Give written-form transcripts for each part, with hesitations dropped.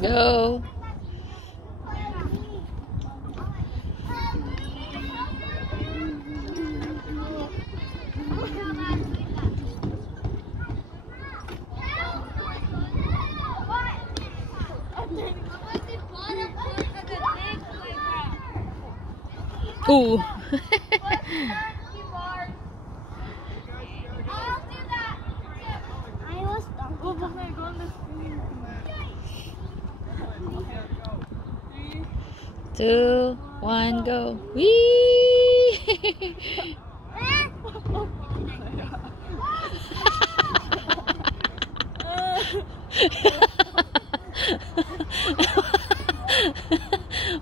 Go. Ooh. Two, one, go. Whee!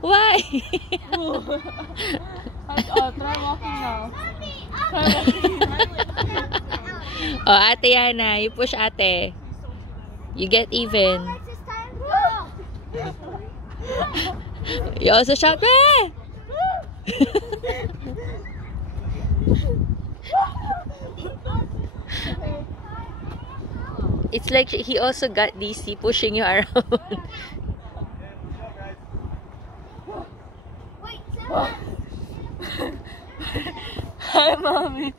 Why? Oh, try walking now. Try walking. Oh, Ate Yana, you push Ate. You get even. You also shout, "Weh!" It's like he also got DC pushing you around. Hi, mommy.